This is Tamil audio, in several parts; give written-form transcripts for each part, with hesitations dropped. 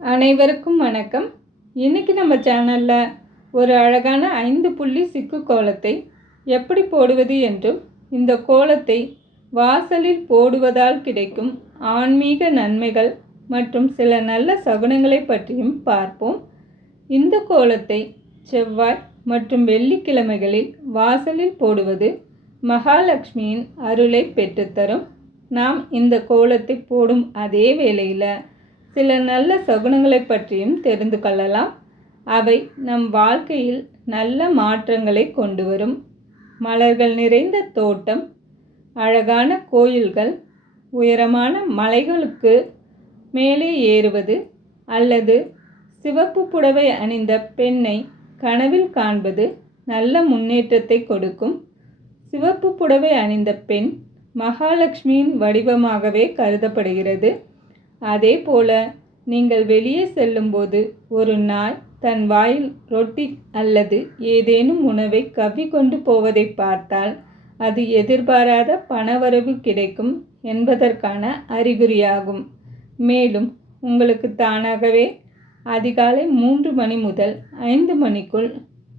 அனைவருக்கும் வணக்கம். இன்றைக்கி நம்ம சேனலில் ஒரு அழகான 5 புள்ளி சிக்கு கோலத்தை எப்படி போடுவது என்றும், இந்த கோலத்தை வாசலில் போடுவதால் கிடைக்கும் ஆன்மீக நன்மைகள் மற்றும் சில நல்ல சகுனங்களை பற்றியும் பார்ப்போம். இந்த கோலத்தை செவ்வாய் மற்றும் வெள்ளிக்கிழமைகளில் வாசலில் போடுவது மகாலட்சுமியின் அருளை பெற்றுத்தரும். நாம் இந்த கோலத்தை போடும் அதே வேளையில் சில நல்ல சகுனங்களை பற்றியும் தெரிந்து கொள்ளலாம். அவை நம் வாழ்க்கையில் நல்ல மாற்றங்களை கொண்டு வரும். மலர்கள் நிறைந்த தோட்டம், அழகான கோயில்கள், உயரமான மலைகளுக்கு மேலே ஏறுவது அல்லது சிவப்பு புடவை அணிந்த பெண்ணை கனவில் காண்பது நல்ல முன்னேற்றத்தை கொடுக்கும். சிவப்பு புடவை அணிந்த பெண் மகாலட்சுமியின் வடிவமாகவே கருதப்படுகிறது. அதே போல நீங்கள் வெளியே செல்லும்போது ஒரு நாய் தன் வாயில் ரொட்டி அல்லது ஏதேனும் உணவை கவ்விக்கொண்டு போவதை பார்த்தால் அது எதிர்பாராத பணவரவு கிடைக்கும் என்பதற்கான அறிகுறியாகும். மேலும் உங்களுக்கு தானாகவே அதிகாலை 3 மணி முதல் 5 மணிக்குள்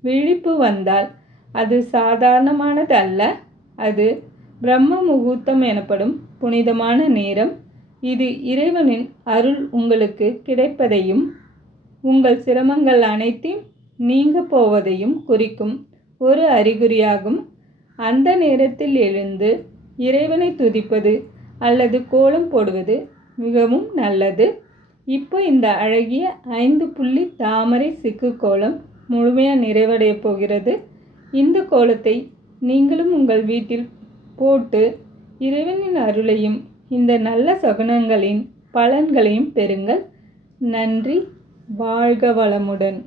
விழிப்பு வந்தால் அது சாதாரணமானது அல்ல. அது பிரம்ம முகூர்த்தம் எனப்படும் புனிதமான நேரம். இது இறைவனின் அருள் உங்களுக்கு கிடைப்பதையும் உங்கள் சிரமங்கள் அனைத்தையும் நீங்க போவதையும் குறிக்கும் ஒரு அறிகுறியாகும். அந்த நேரத்தில் எழுந்து இறைவனை துதிப்பது அல்லது கோலம் போடுவது மிகவும் நல்லது. இப்போ இந்த அழகிய 5 புள்ளி தாமரை சிக்கு கோலம் முழுமையாக நிறைவடைய போகிறது. இந்த கோலத்தை நீங்களும் உங்கள் வீட்டில் போட்டு இறைவனின் அருளையும் இந்த நல்ல சகுனங்களின் பலன்களையும் பெறுங்கள். நன்றி. வாழ்க வளமுடன்.